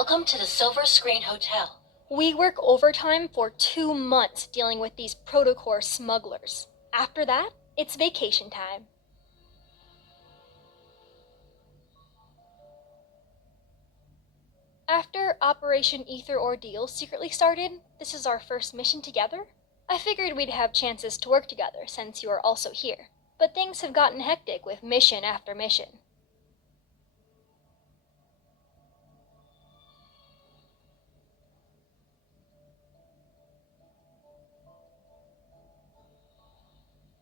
Welcome to the Silver Screen Hotel. We work overtime for 2 months dealing with these protocore smugglers. After that, it's vacation time. After Operation Ether Ordeal secretly started, this is our first mission together. I figured we'd have chances to work together since you are also here, but things have gotten hectic with mission after mission.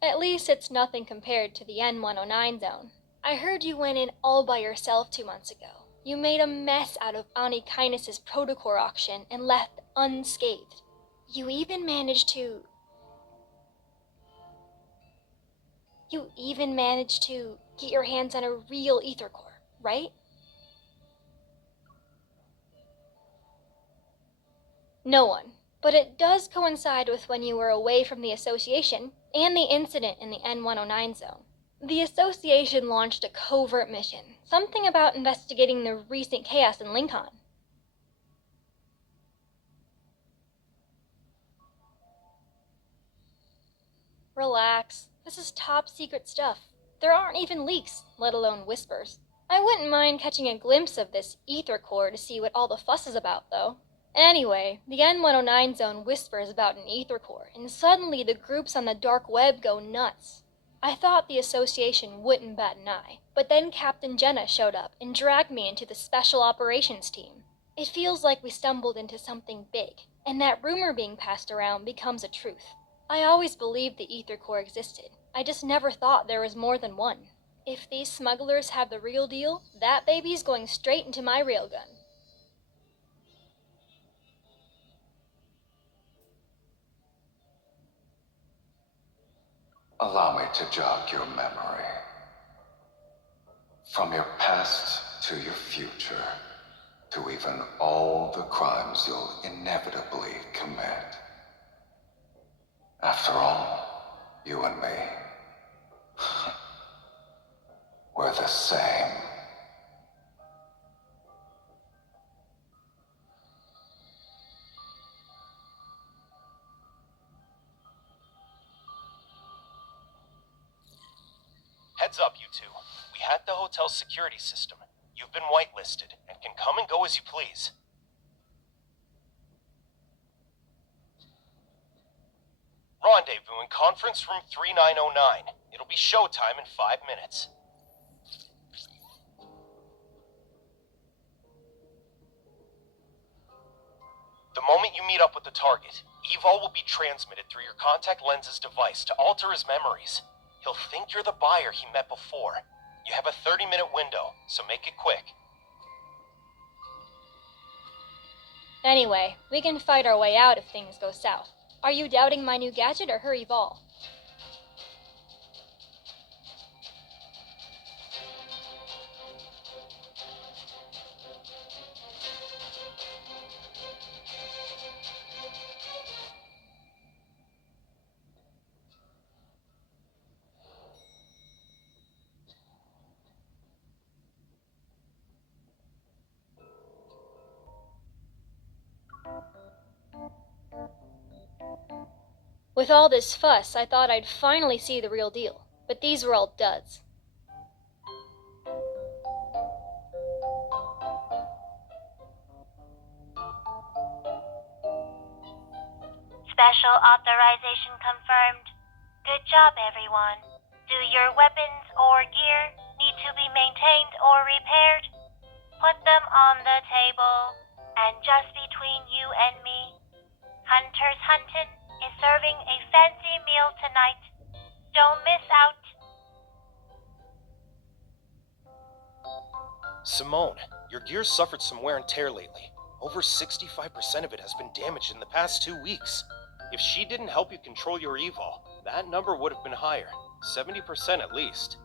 At least it's nothing compared to the N109 zone. I heard you went in all by yourself 2 months ago. You made a mess out of Ani Kindness's protocore auction and left unscathed. You even managed to get your hands on a real ether core, right? No one. But it does coincide with when you were away from the Association and the incident in the N109 zone. The Association launched a covert mission, something about investigating the recent chaos in Lincoln. Relax. This is top secret stuff. There aren't even leaks, let alone whispers. I wouldn't mind catching a glimpse of this ether core to see what all the fuss is about, though. Anyway, the N109 zone whispers about an ether core, and suddenly the groups on the dark web go nuts. I thought the Association wouldn't bat an eye, but then Captain Jenna showed up and dragged me into the Special Operations team. It feels like we stumbled into something big, and that rumor being passed around becomes a truth. I always believed the ether core existed. I just never thought there was more than one. If these smugglers have the real deal, that baby's going straight into my railgun. Allow me to jog your memory. From your past to your future, to even all the crimes you'll inevitably commit. After all, you and me, we're the same. Heads up, you two. We hacked the hotel's security system. You've been whitelisted, and can come and go as you please. Rendezvous in conference room 3909. It'll be showtime in 5 minutes. The moment you meet up with the target, Evol will be transmitted through your contact lens's device to alter his memories. He'll think you're the buyer he met before. You have a 30-minute window, so make it quick. Anyway, we can fight our way out if things go south. Are you doubting my new gadget or her Evol? With all this fuss, I thought I'd finally see the real deal, but these were all duds. Special authorization confirmed. Good job, everyone. Do your weapons or gear need to be maintained or repaired? Put them on the table. And just between you and me, Hunter's Huntin' is serving a fancy meal tonight. Don't miss out. Simone, your gear's suffered some wear and tear lately. Over 65% of it has been damaged in the past 2 weeks. If she didn't help you control your Evol, that number would have been higher. 70% at least.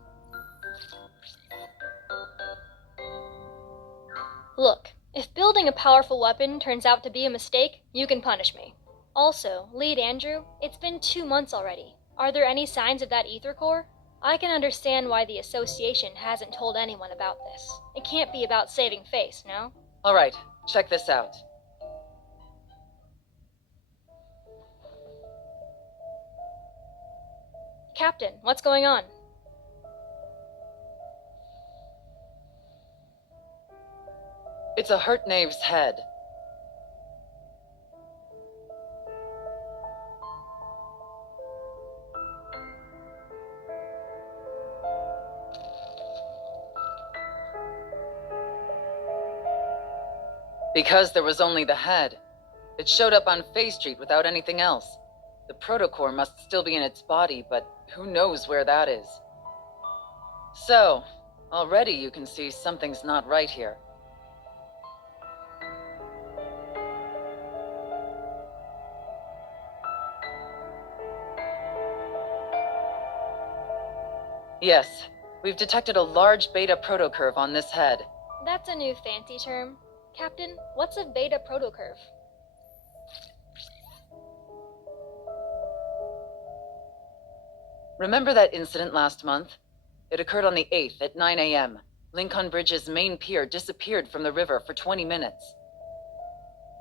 Look, if building a powerful weapon turns out to be a mistake, you can punish me. Also, Lead Andrew, it's been 2 months already. Are there any signs of that ether core? I can understand why the Association hasn't told anyone about this. It can't be about saving face, no? Alright, Check this out. Captain, what's going on? It's a hurt knave's head. Because there was only the head. It showed up on Face Street without anything else. The protocore must still be in its body, but who knows where that is. So, already you can see something's not right here. Yes, we've detected a large beta protocurve on this head. That's a new fancy term. Captain, what's a beta protocurve? Remember that incident last month? It occurred on the 8th at 9 a.m. Lincoln Bridge's main pier disappeared from the river for 20 minutes.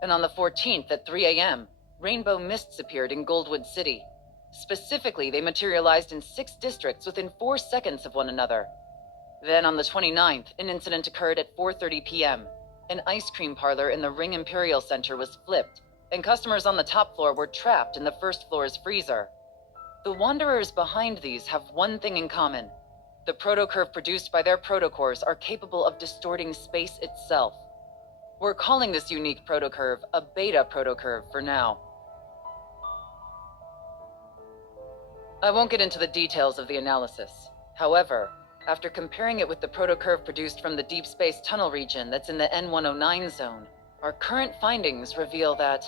And on the 14th at 3 a.m., rainbow mists appeared in Goldwood City. Specifically, they materialized in 6 districts within 4 seconds of one another. Then on the 29th, an incident occurred at 4:30 p.m. An ice cream parlor in the Ring Imperial Center was flipped, and customers on the top floor were trapped in the first floor's freezer. The wanderers behind these have one thing in common. The protocurve produced by their protocores are capable of distorting space itself. We're calling this unique protocurve a beta protocurve for now. I won't get into the details of the analysis. However, after comparing it with the protocurve produced from the Deepspace tunnel region that's in the N109 zone, our current findings reveal that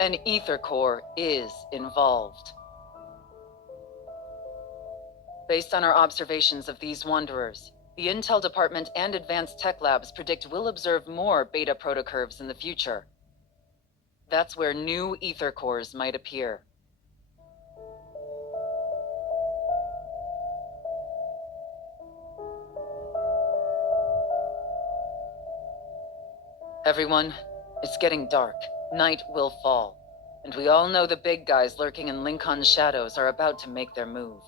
an ether core is involved. Based on our observations of these wanderers, the Intel Department and Advanced Tech Labs predict we'll observe more beta protocurves in the future. That's where new ether cores might appear. Everyone, it's getting dark. Night will fall. And we all know the big guys lurking in Lincoln's shadows are about to make their move.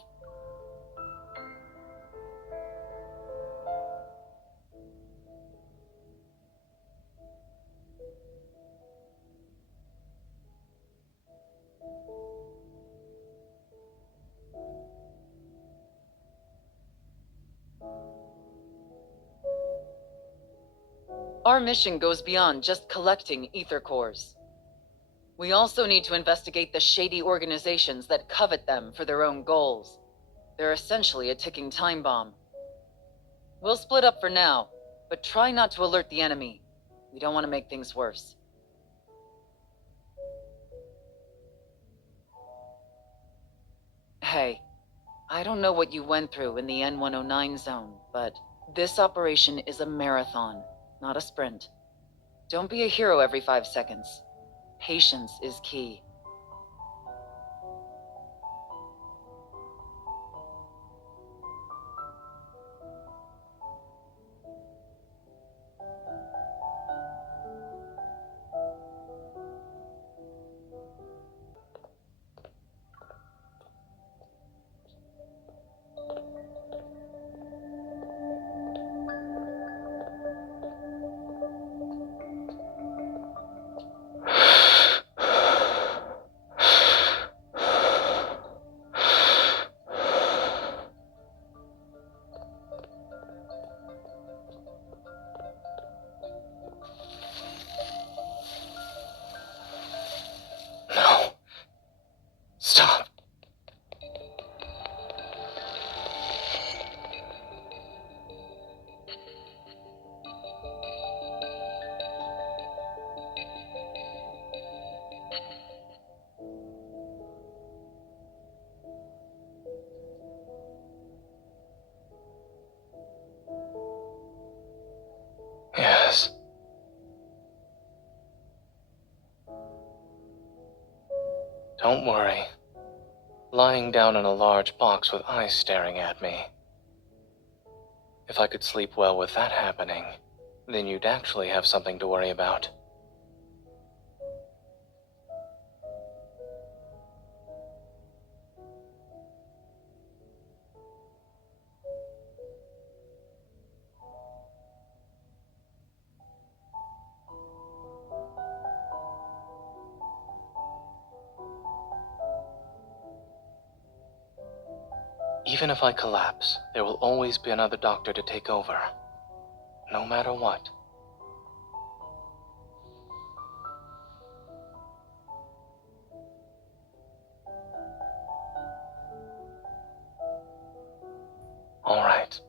Our mission goes beyond just collecting ether cores. We also need to investigate the shady organizations that covet them for their own goals. They're essentially a ticking time bomb. We'll split up for now, but try not to alert the enemy. We don't want to make things worse. Hey, I don't know what you went through in the N109 zone, but this operation is a marathon, not a sprint. Don't be a hero every 5 seconds. Patience is key. No. Stop. Yes. Don't worry. Lying down in a large box with eyes staring at me. If I could sleep well with that happening, then you'd actually have something to worry about. Even if I collapse, there will always be another doctor to take over. No matter what. All right.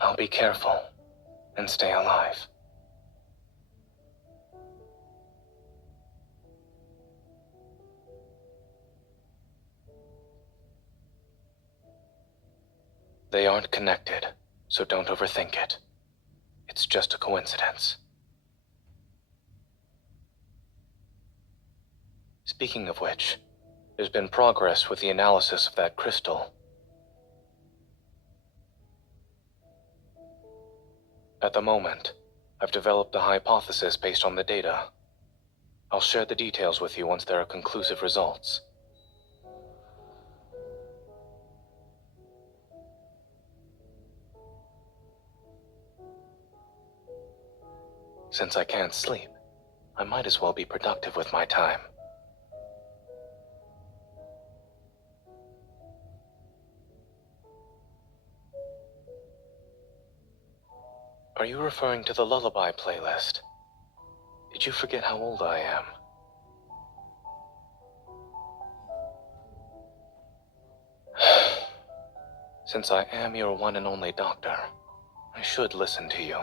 I'll be careful and stay alive. They aren't connected, so don't overthink it. It's just a coincidence. Speaking of which, there's been progress with the analysis of that crystal. At the moment, I've developed a hypothesis based on the data. I'll share the details with you once there are conclusive results. Since I can't sleep, I might as well be productive with my time. Are you referring to the lullaby playlist? Did you forget how old I am? Since I am your one and only doctor, I should listen to you.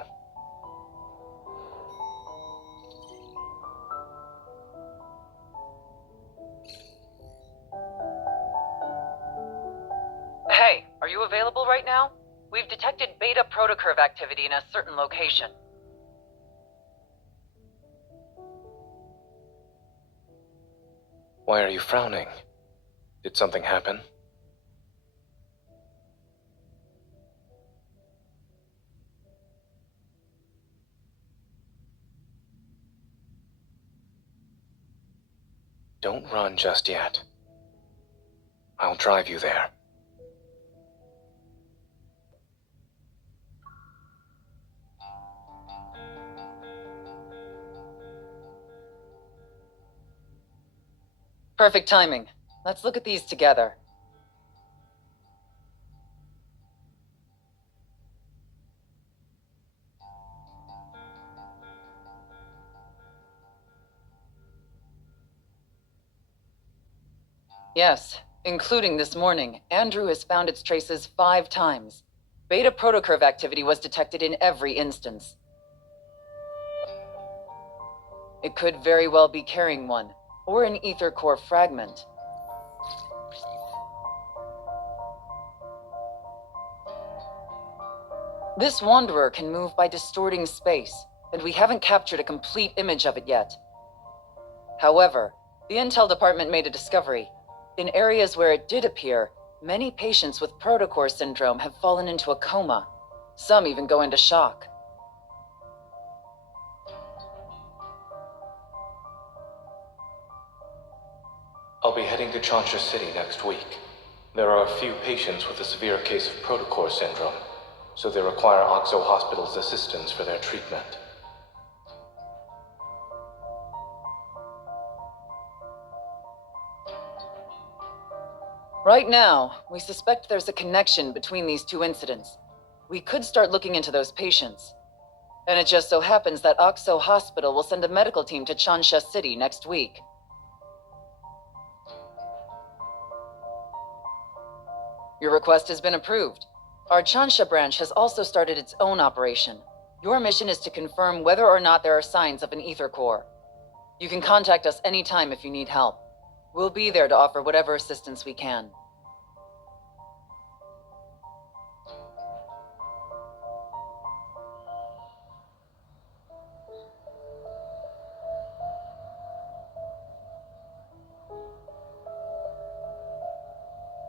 Hey, are you available right now? We've detected beta protocurve activity in a certain location. Why are you frowning? Did something happen? Don't run just yet. I'll drive you there. Perfect timing. Let's look at these together. Yes, including this morning, Andrew has found its traces 5 times. Beta protocurve activity was detected in every instance. It could very well be carrying one, or an ether core fragment. This wanderer can move by distorting space, and we haven't captured a complete image of it yet. However, the Intel department made a discovery. In areas where it did appear, many patients with protocore syndrome have fallen into a coma. Some even go into shock. I'll be heading to Chansha City next week. There are a few patients with a severe case of protocore syndrome, so they require Oxo Hospital's assistance for their treatment. Right now, we suspect there's a connection between these 2 incidents. We could start looking into those patients. And it just so happens that Oxo Hospital will send a medical team to Chansha City next week. Your request has been approved. Our Chansha branch has also started its own operation. Your mission is to confirm whether or not there are signs of an ether core. You can contact us anytime if you need help. We'll be there to offer whatever assistance we can.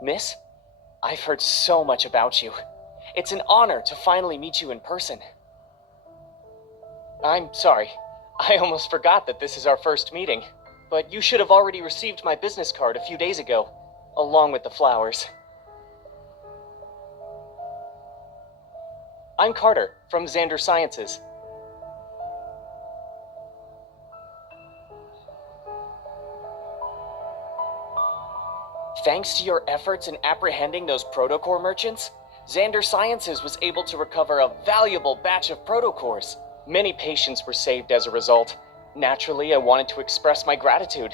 Miss, I've heard so much about you. It's an honor to finally meet you in person. I'm sorry. I almost forgot that this is our first meeting. But you should have already received my business card a few days ago, along with the flowers. I'm Carter, from Xander Sciences. Thanks to your efforts in apprehending those protocore merchants, Xander Sciences was able to recover a valuable batch of protocores. Many patients were saved as a result. Naturally, I wanted to express my gratitude.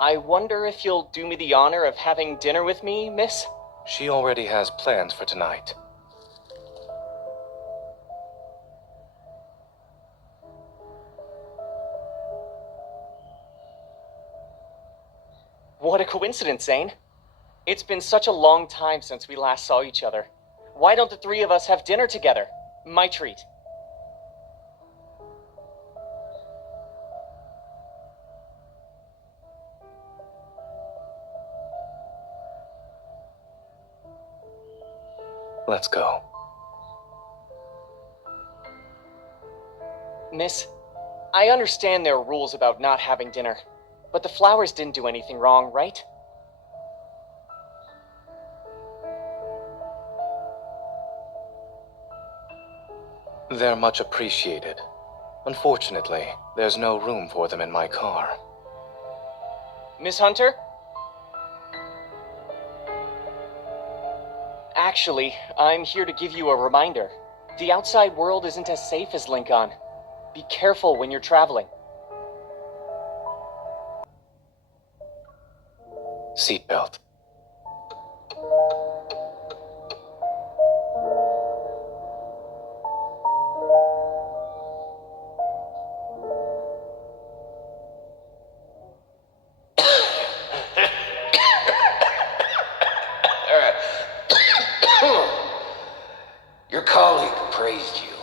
I wonder if you'll do me the honor of having dinner with me, miss? She already has plans for tonight. What a coincidence, Zayne. It's been such a long time since we last saw each other. Why don't the three of us have dinner together? My treat. Let's go. Miss, I understand there are rules about not having dinner, but the flowers didn't do anything wrong, right? They're much appreciated. Unfortunately, there's no room for them in my car. Miss Hunter? Actually, I'm here to give you a reminder. The outside world isn't as safe as Lincoln. Be careful when you're traveling. Seatbelt. Your colleague praised you,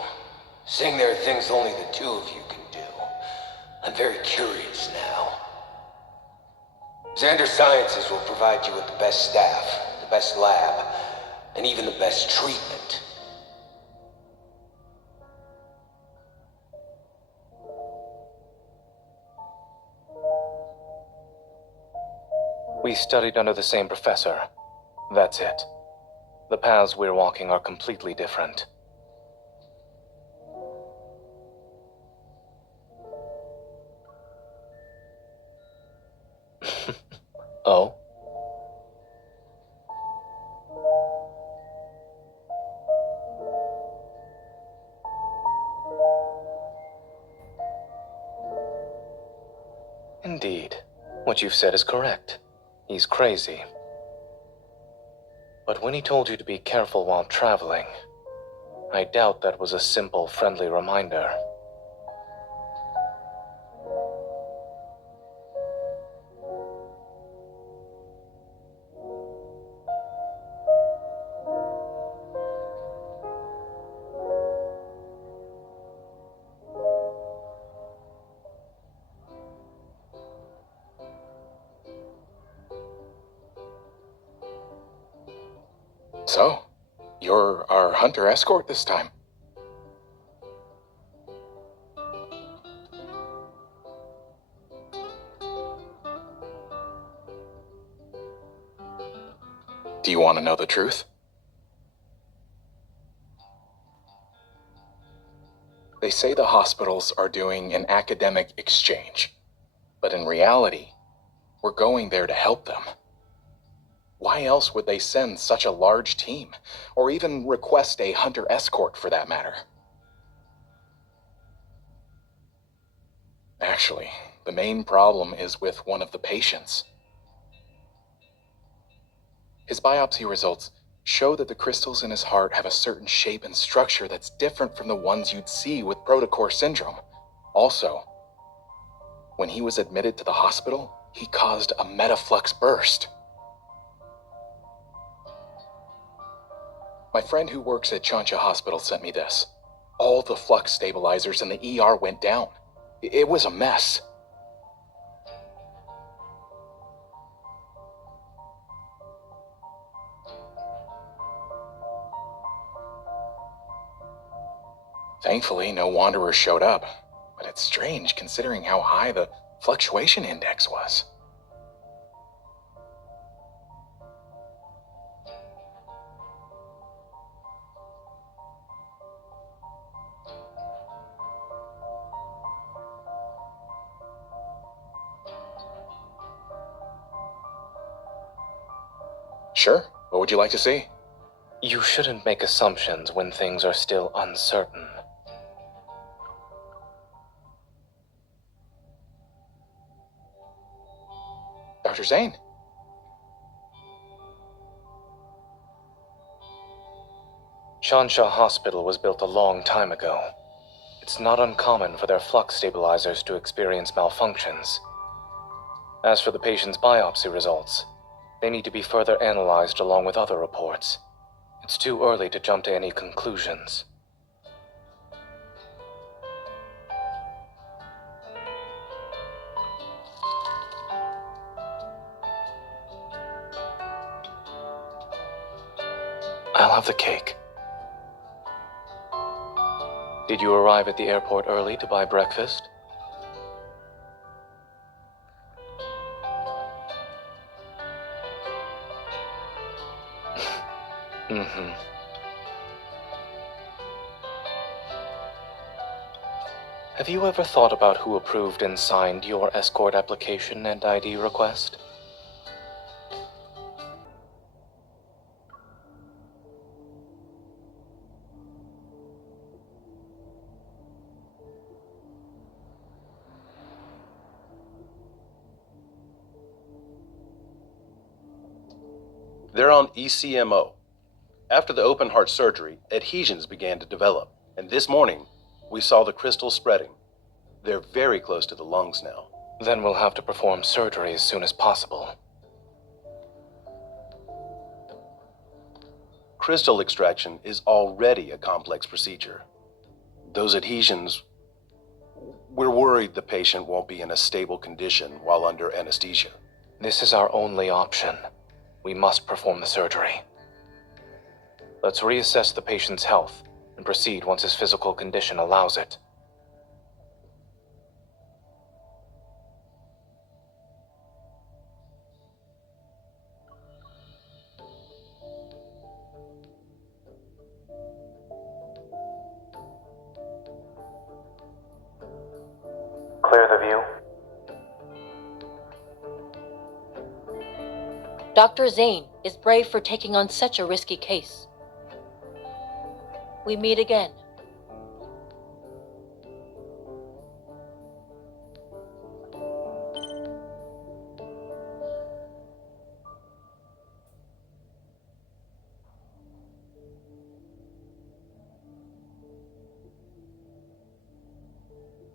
saying there are things only the two of you can do. I'm very curious now. Xander Sciences will provide you with the best staff, the best lab, and even the best treatment. We studied under the same professor. That's it. The paths we're walking are completely different. Oh? Indeed. What you've said is correct. He's crazy. But when he told you to be careful while traveling, I doubt that was a simple, friendly reminder. So, you're our hunter escort this time? Do you want to know the truth? They say the hospitals are doing an academic exchange, but in reality, we're going there to help them. Why else would they send such a large team, or even request a hunter escort for that matter? Actually, the main problem is with one of the patients. His biopsy results show that the crystals in his heart have a certain shape and structure that's different from the ones you'd see with protocore syndrome. Also, when he was admitted to the hospital, he caused a metaflux burst. My friend who works at Chancha Hospital sent me this. All the flux stabilizers in the ER went down. It was a mess. Thankfully, no wanderers showed up, but it's strange considering how high the fluctuation index was. Sure, what would you like to see? You shouldn't make assumptions when things are still uncertain. Dr. Zayne? Shansha Hospital was built a long time ago. It's not uncommon for their flux stabilizers to experience malfunctions. As for the patient's biopsy results, they need to be further analyzed along with other reports. It's too early to jump to any conclusions. I'll have the cake. Did you arrive at the airport early to buy breakfast? Mm-hmm. Have you ever thought about who approved and signed your escort application and ID request? They're on ECMO. After the open heart surgery, adhesions began to develop, and this morning, we saw the crystal spreading. They're very close to the lungs now. Then we'll have to perform surgery as soon as possible. Crystal extraction is already a complex procedure. Those adhesions, we're worried the patient won't be in a stable condition while under anesthesia. This is our only option. We must perform the surgery. Let's reassess the patient's health and proceed once his physical condition allows it. Clear the view. Dr. Zayne is brave for taking on such a risky case. We meet again.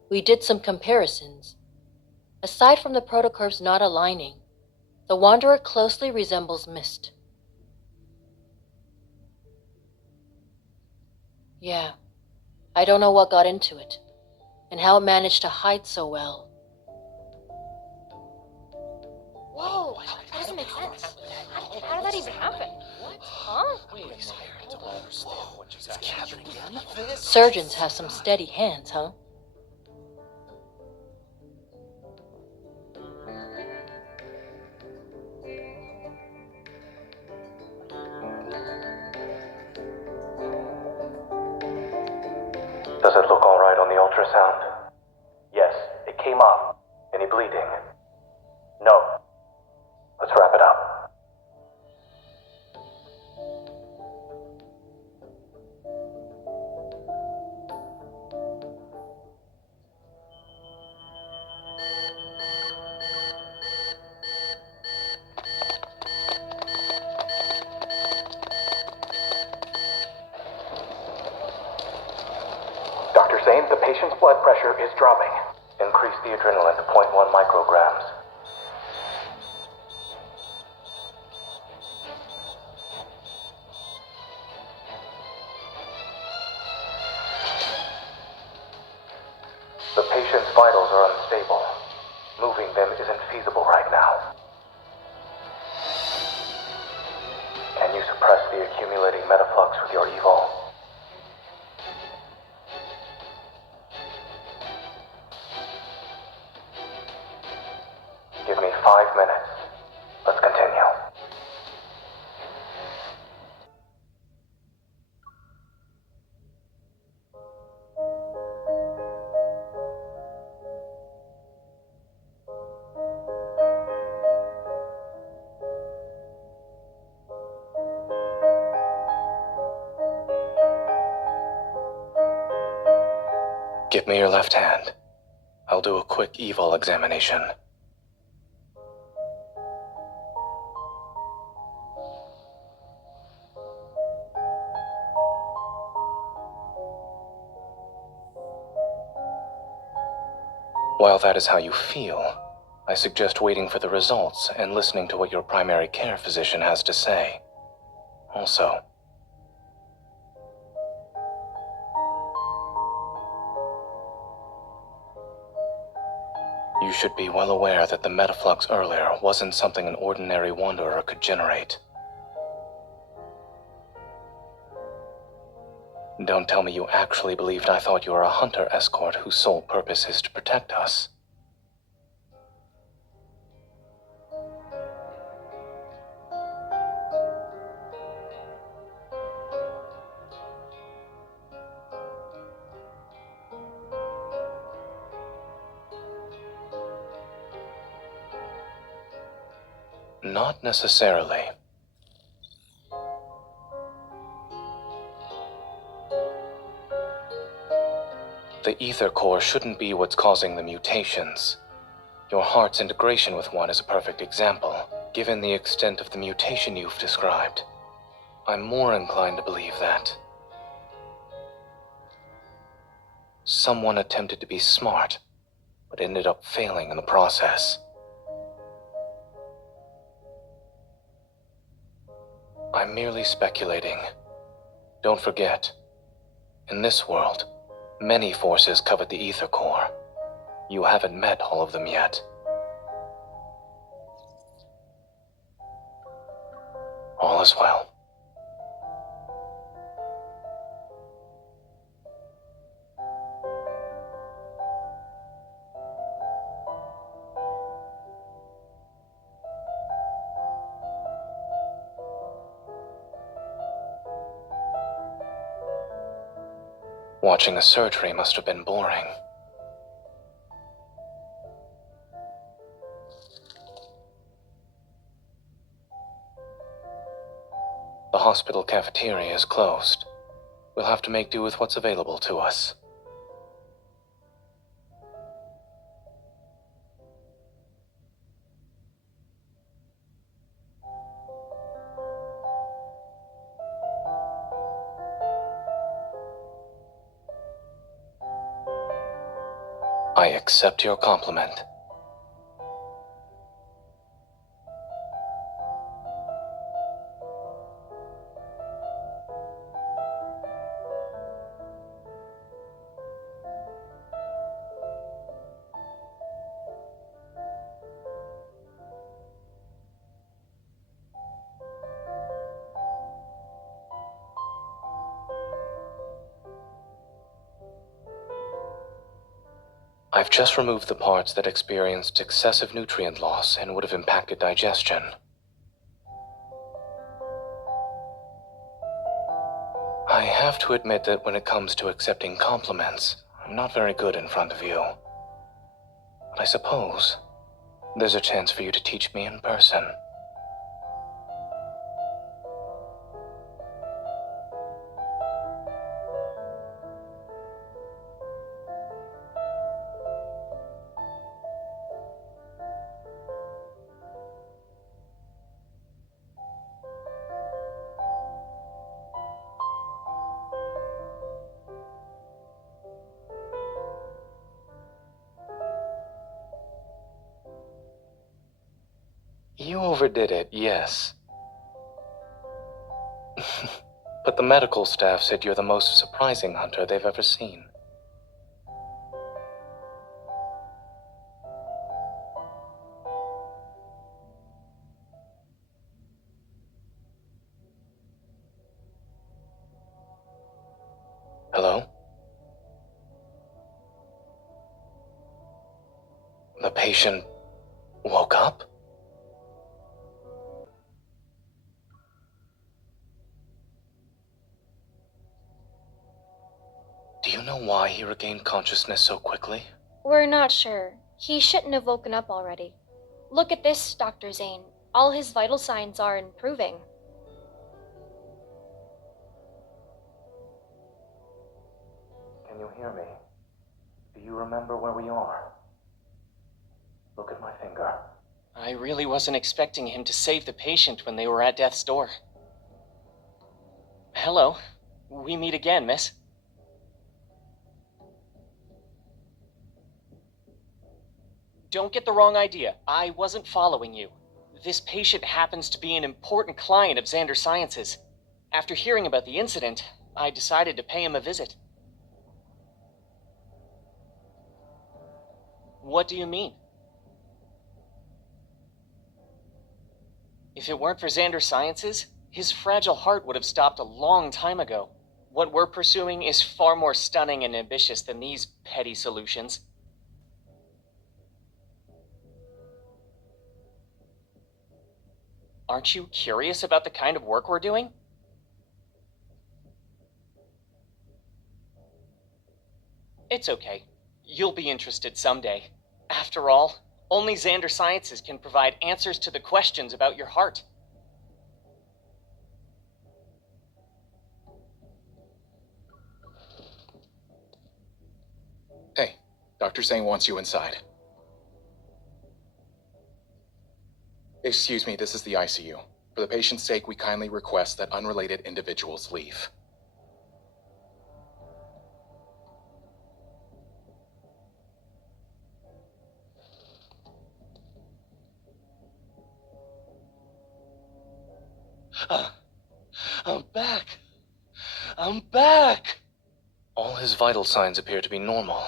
We did some comparisons. Aside from the protocurves not aligning, the Wanderer closely resembles Mist. Yeah, I don't know what got into it, and how it managed to hide so well. Whoa, that doesn't make sense. How did that even happen? What? Huh? Surgeons have some steady hands, huh? Does it look all right on the ultrasound? Yes, it came up. Any bleeding? No. Let's wrap it up. Dr. Zayne, the patient's blood pressure is dropping. Increase the adrenaline to 0.1 micrograms. The patient's vitals are unstable. Moving them isn't feasible right now. Can you suppress the accumulating metaflux with your evol? Get me your left hand. I'll do a quick evil examination. While that is how you feel, I suggest waiting for the results and listening to what your primary care physician has to say. Also, you should be well aware that the metaflux earlier wasn't something an ordinary wanderer could generate. Don't tell me you actually believed I thought you were a hunter escort whose sole purpose is to protect us. Not necessarily. The ether core shouldn't be what's causing the mutations. Your heart's integration with one is a perfect example, given the extent of the mutation you've described. I'm more inclined to believe that someone attempted to be smart, but ended up failing in the process. I'm merely speculating. Don't forget, in this world, many forces covet the ether core. You haven't met all of them yet. All is well. Watching a surgery must have been boring. The hospital cafeteria is closed. We'll have to make do with what's available to us. I accept your compliment. I've just removed the parts that experienced excessive nutrient loss and would have impacted digestion. I have to admit that when it comes to accepting compliments, I'm not very good in front of you. But I suppose there's a chance for you to teach me in person. You overdid it, yes. But the medical staff said you're the most surprising hunter they've ever seen. Hello? The patient woke up? Do you know why he regained consciousness so quickly? We're not sure. He shouldn't have woken up already. Look at this, Dr. Zayne. All his vital signs are improving. Can you hear me? you remember where we are? Look at my finger. I really wasn't expecting him to save the patient when they were at death's door. Hello. We meet again, miss. Don't get the wrong idea. I wasn't following you. This patient happens to be an important client of Xander Sciences. After hearing about the incident, I decided to pay him a visit. What do you mean? If it weren't for Xander Sciences, his fragile heart would have stopped a long time ago. What we're pursuing is far more stunning and ambitious than these petty solutions. Aren't you curious about the kind of work we're doing? It's okay. You'll be interested someday. After all, only Xander Sciences can provide answers to the questions about your heart. Hey, Dr. Zayne wants you inside. Excuse me, this is the ICU. For the patient's sake, we kindly request that unrelated individuals leave. I'm back. I'm back. All his vital signs appear to be normal.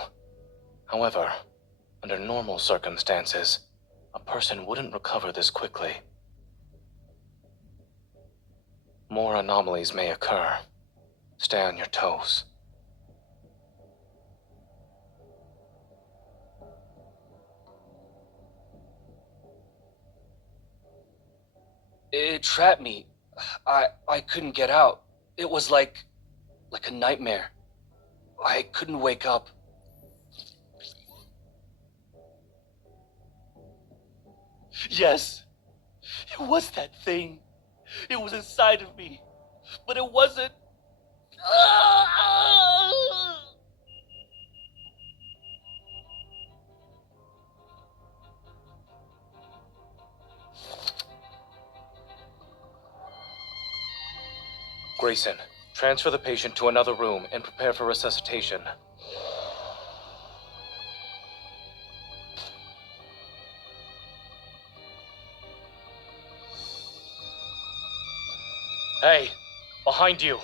However, under normal circumstances, a person wouldn't recover this quickly. More anomalies may occur. Stay on your toes. It trapped me. I couldn't get out. It was like a nightmare. I couldn't wake up. Yes, it was that thing. It was inside of me, but it wasn't. Grayson, transfer the patient to another room and prepare for resuscitation. Hey, behind you.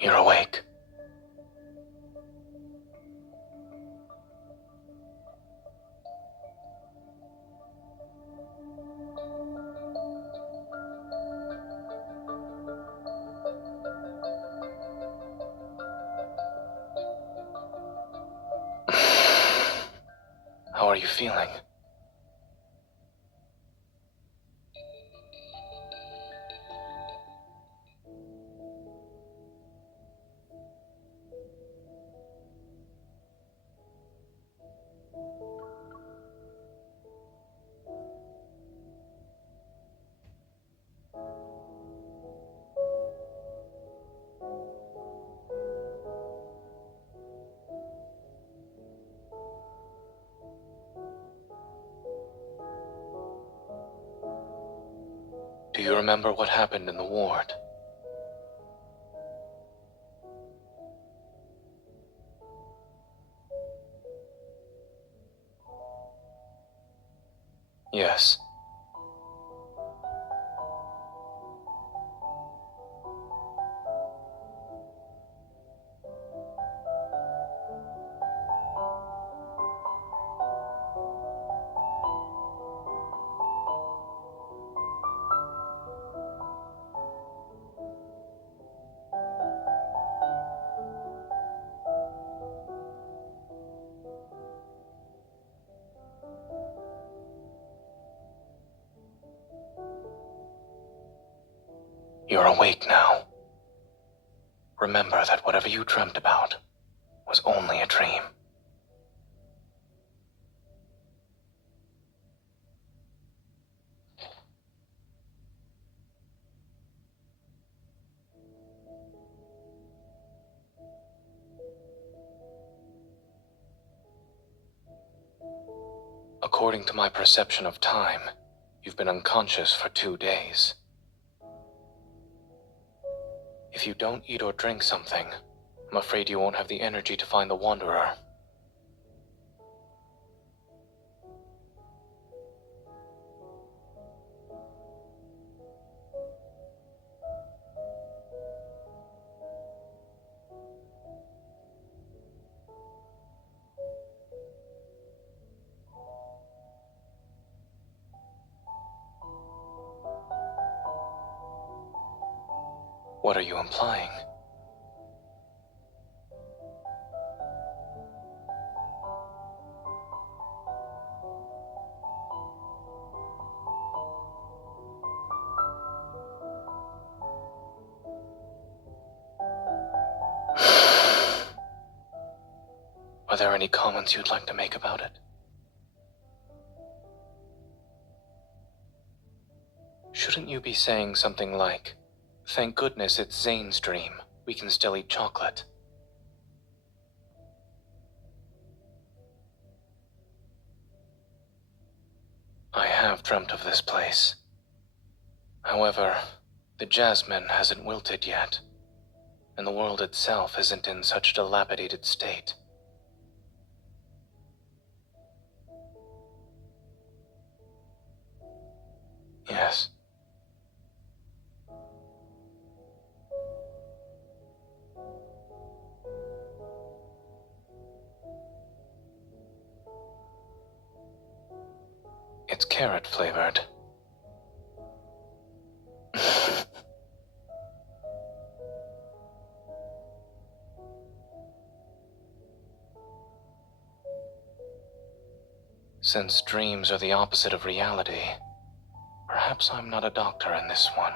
You're awake. How are you feeling? Do you remember what happened in the ward? Yes. You're awake now. Remember that whatever you dreamt about was only a dream. According to my perception of time, you've been unconscious for 2 days. If you don't eat or drink something, I'm afraid you won't have the energy to find the Wanderer. What are you implying? Are there any comments you'd like to make about it? Shouldn't you be saying something like, "Thank goodness it's Zayne's dream. We can still eat chocolate"? I have dreamt of this place. However, the jasmine hasn't wilted yet, and the world itself isn't in such a dilapidated state. Yes. It's carrot flavored. Since dreams are the opposite of reality, perhaps I'm not a doctor in this one.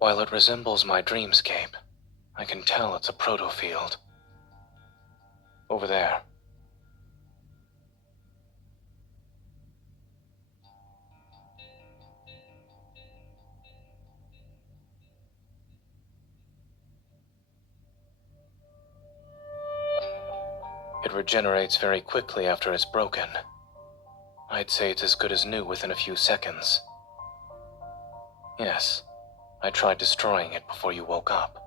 While it resembles my dreamscape, I can tell it's a proto-field. Over there. It regenerates very quickly after it's broken. I'd say it's as good as new within a few seconds. Yes, I tried destroying it before you woke up.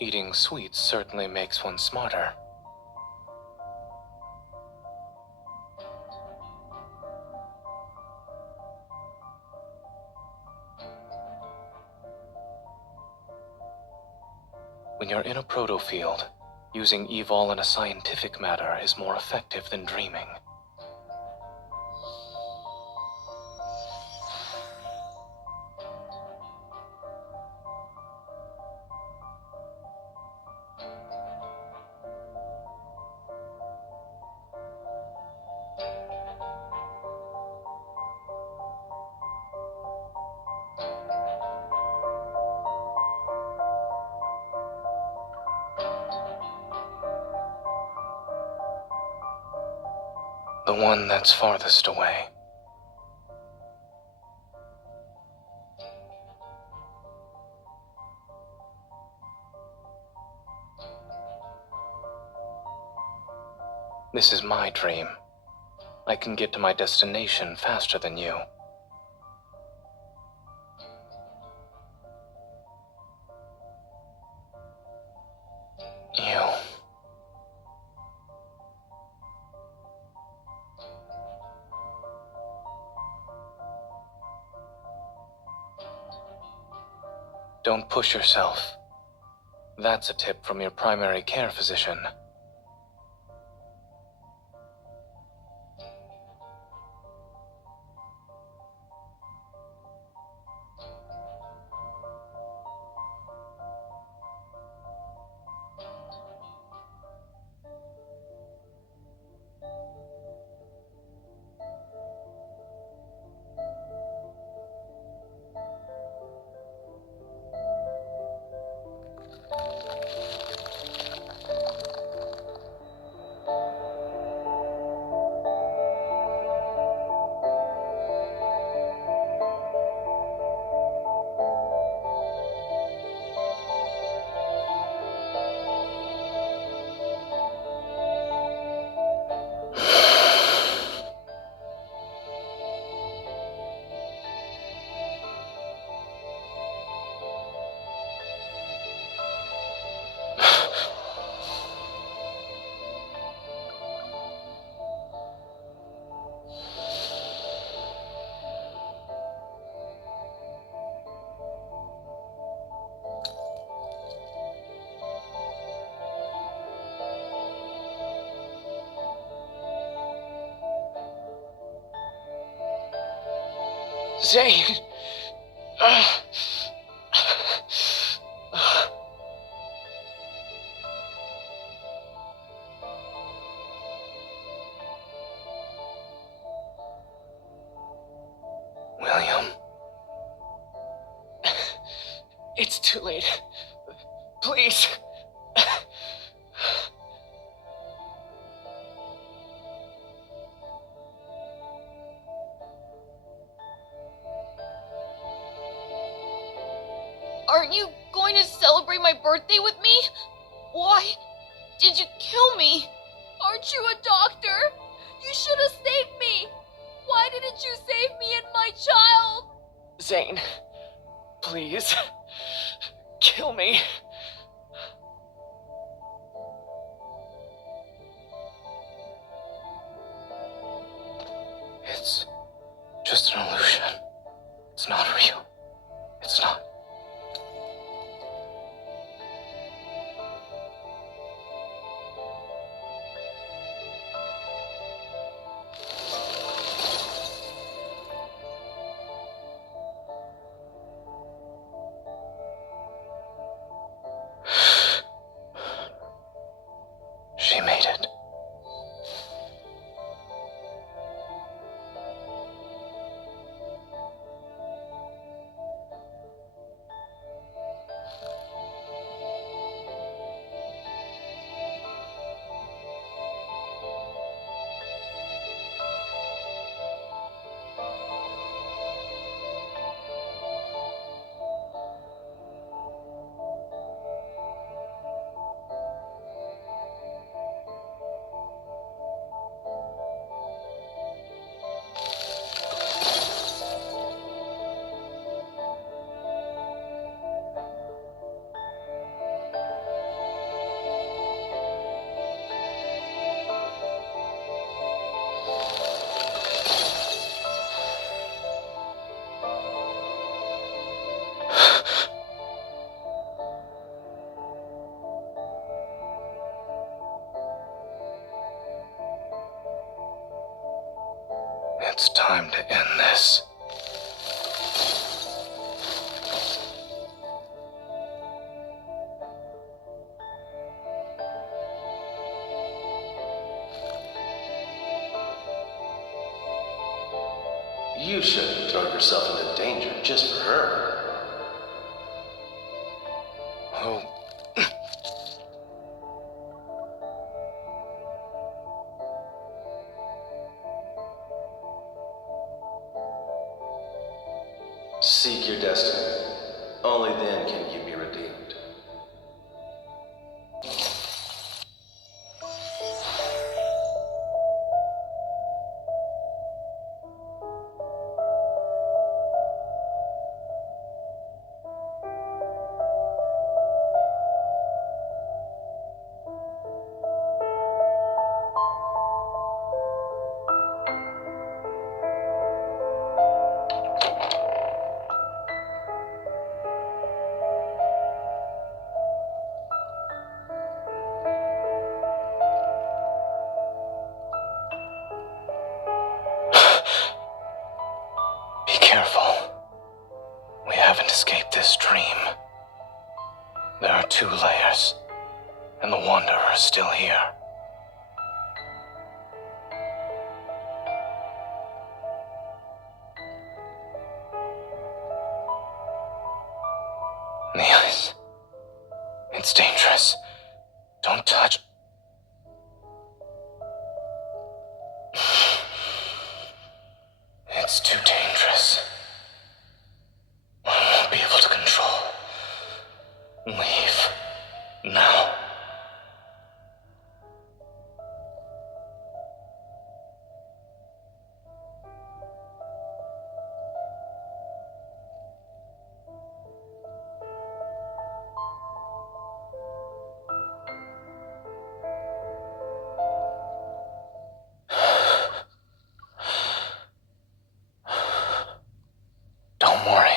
Eating sweets certainly makes one smarter. When you're in a proto-field, using evol in a scientific matter is more effective than dreaming. one that's farthest away. This is my dream. I can get to my destination faster than you. You. Don't push yourself. That's a tip from your primary care physician. Zayne! William. It's too late. Please. Aren't you going to celebrate my birthday with me? Why did you kill me? Aren't you a doctor? You should have saved me. Why didn't you save me and my child? Zayne, please. Kill me. It's just an illusion. It's not real. It's not. She made it. It's time to end this. You shouldn't throw yourself into danger just for her. Oh. There are 2 layers, and the Wanderer is still here. The ice. It's dangerous. Don't touch. It's too dangerous. I won't be able to control. Leave. Now. Don't worry.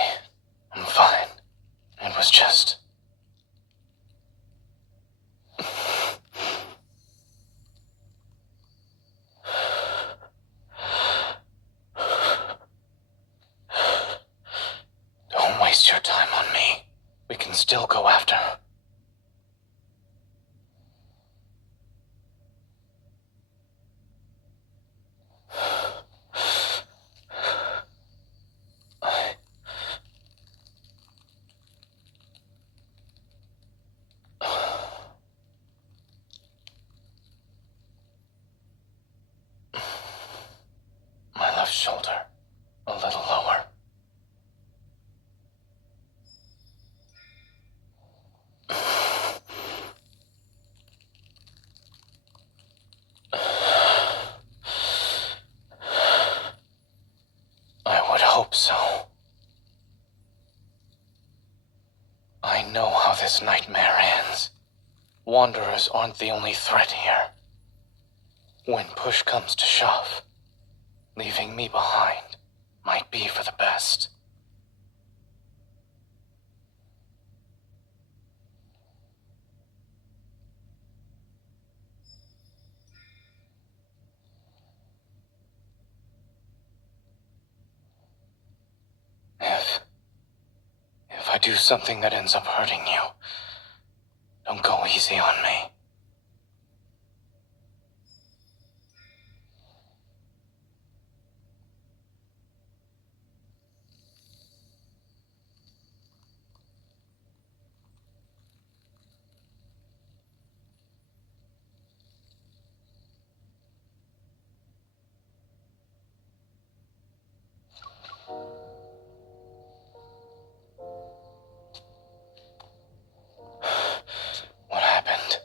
I'm fine. It was just... Don't waste your time on me. We can still go after her. My left shoulder, a little lower. I would hope so. I know how this nightmare ends. Wanderers aren't the only threat here. When push comes to shove, leaving me behind might be for the best. If I do something that ends up hurting you, don't go easy on me. What happened?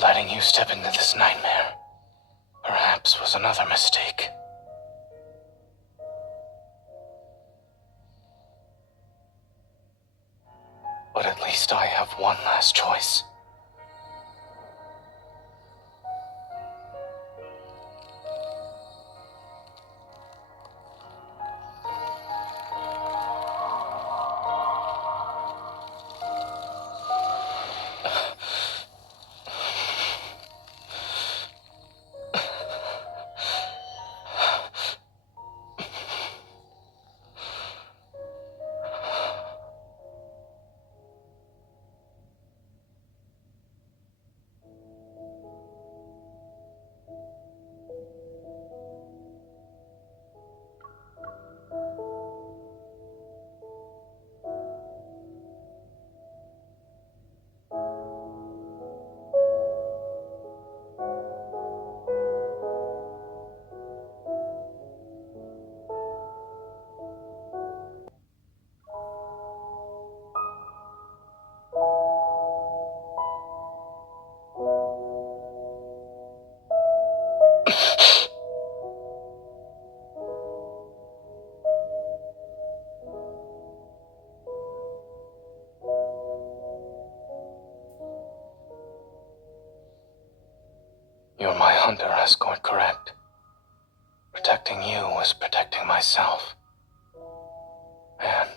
Letting you step into this nightmare, perhaps, was another mistake. But at least I have one last choice. protecting you was protecting myself. And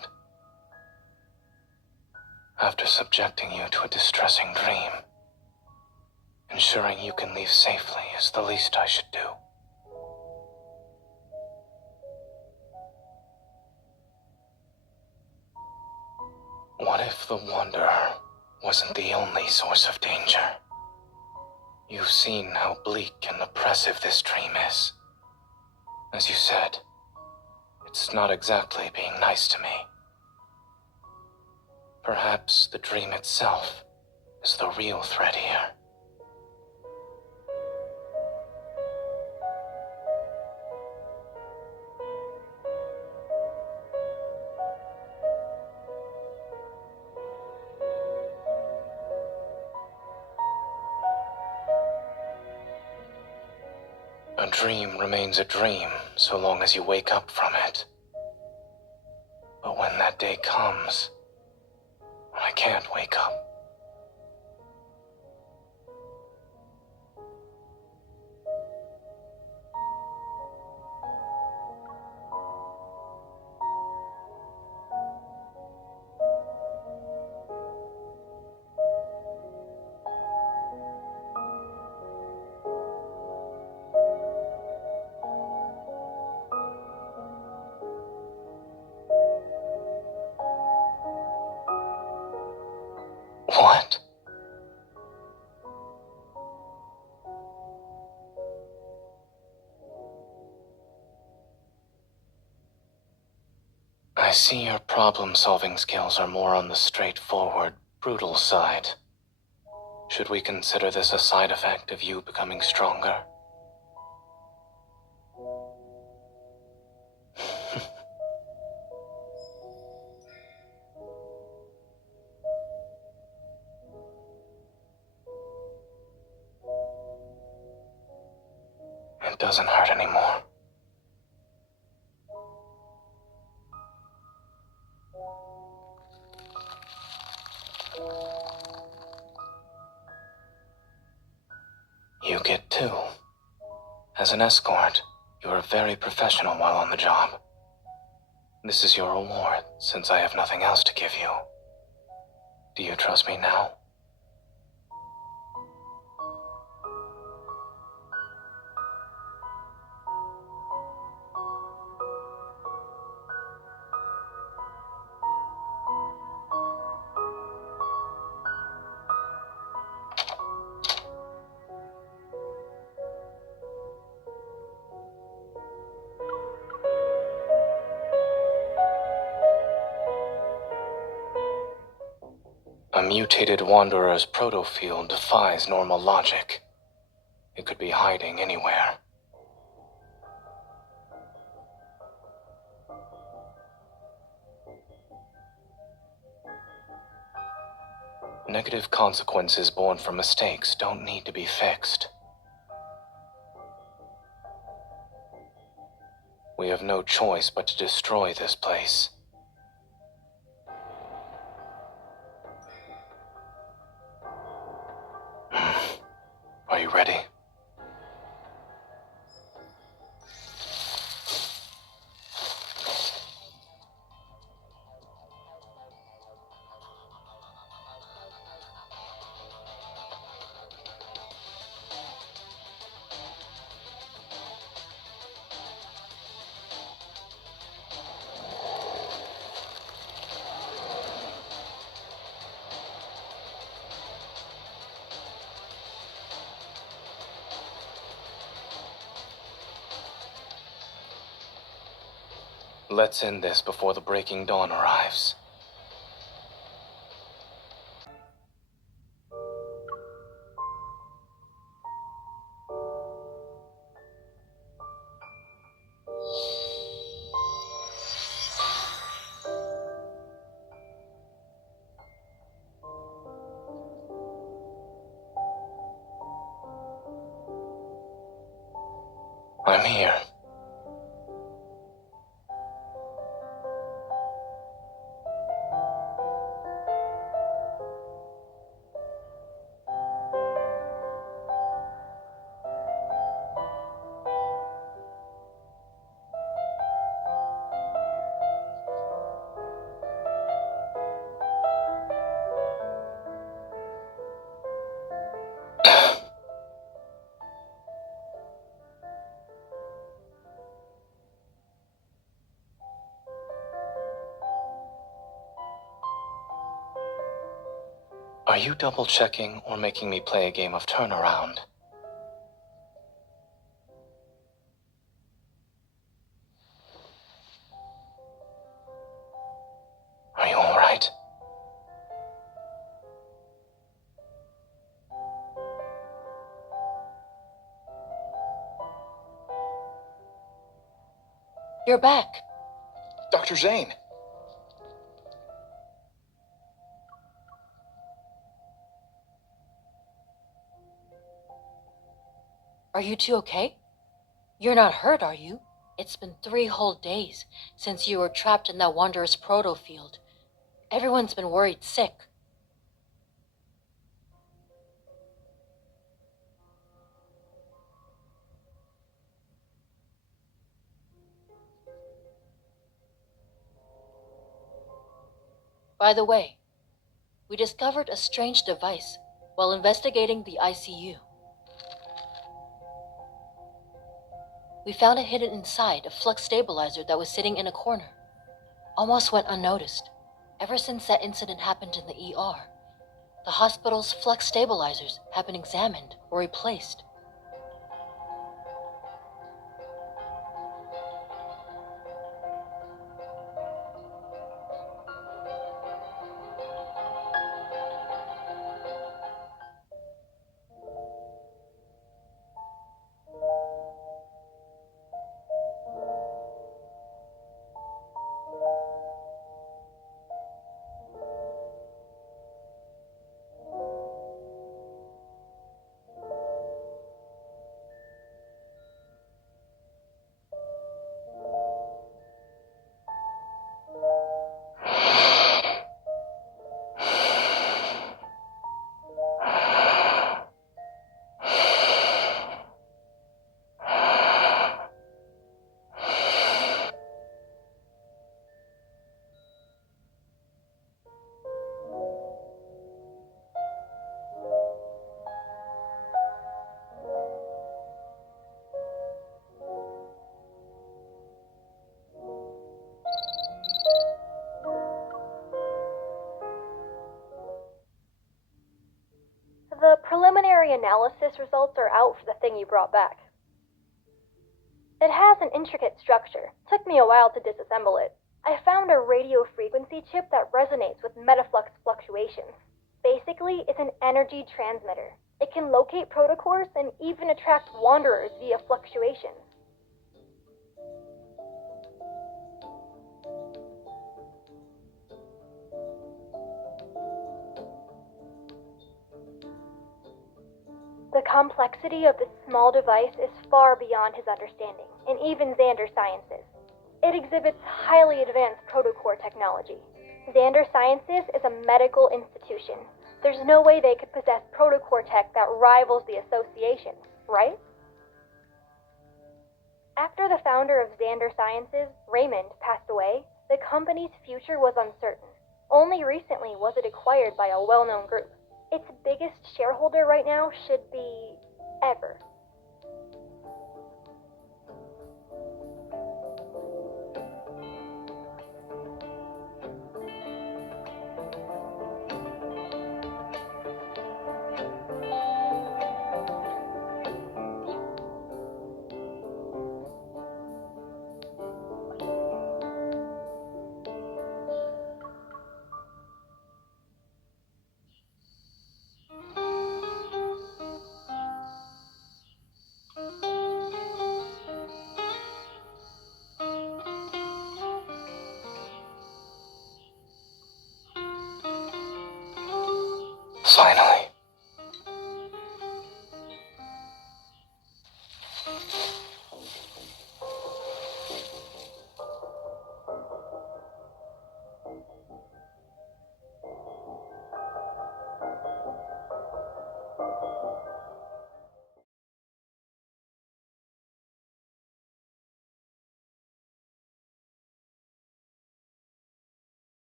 after subjecting you to a distressing dream, ensuring you can leave safely is the least I should do. What if the Wanderer wasn't the only source of danger? You've seen how bleak and oppressive this dream is. As you said, it's not exactly being nice to me. Perhaps the dream itself is the real threat here. A dream remains a dream so long as you wake up from it. But when that day comes, when I can't wake up, what? I see your problem-solving skills are more on the straightforward, brutal side. Should we consider this a side effect of you becoming stronger? It doesn't hurt anymore. You get two. As an escort, you are very professional while on the job. This is your reward, since I have nothing else to give you. Do you trust me now? A mutated Wanderer's protofield defies normal logic. It could be hiding anywhere. Negative consequences born from mistakes don't need to be fixed. We have no choice but to destroy this place. Are you ready? Let's end this before the breaking dawn arrives. I'm here. Are you double-checking or making me play a game of turnaround? Are you all right? You're back. Dr. Zayne! Are you two okay? You're not hurt, are you? It's been 3 whole days since you were trapped in that Wanderer's proto field. Everyone's been worried sick. By the way, we discovered a strange device while investigating the ICU. We found it hidden inside a flux stabilizer that was sitting in a corner. Almost went unnoticed. Ever since that incident happened in the ER, the hospital's flux stabilizers have been examined or replaced. The preliminary analysis results are out for the thing you brought back. It has an intricate structure. Took me a while to disassemble it. I found a radio frequency chip that resonates with metaflux fluctuations. Basically, it's an energy transmitter. It can locate protocores and even attract wanderers via fluctuations. The complexity of this small device is far beyond his understanding, and even Xander Sciences. It exhibits highly advanced protocore technology. Xander Sciences is a medical institution. There's no way they could possess protocore tech that rivals the association, right? After the founder of Xander Sciences, Raymond, passed away, the company's future was uncertain. Only recently was it acquired by a well-known group. Its biggest shareholder right now should be ever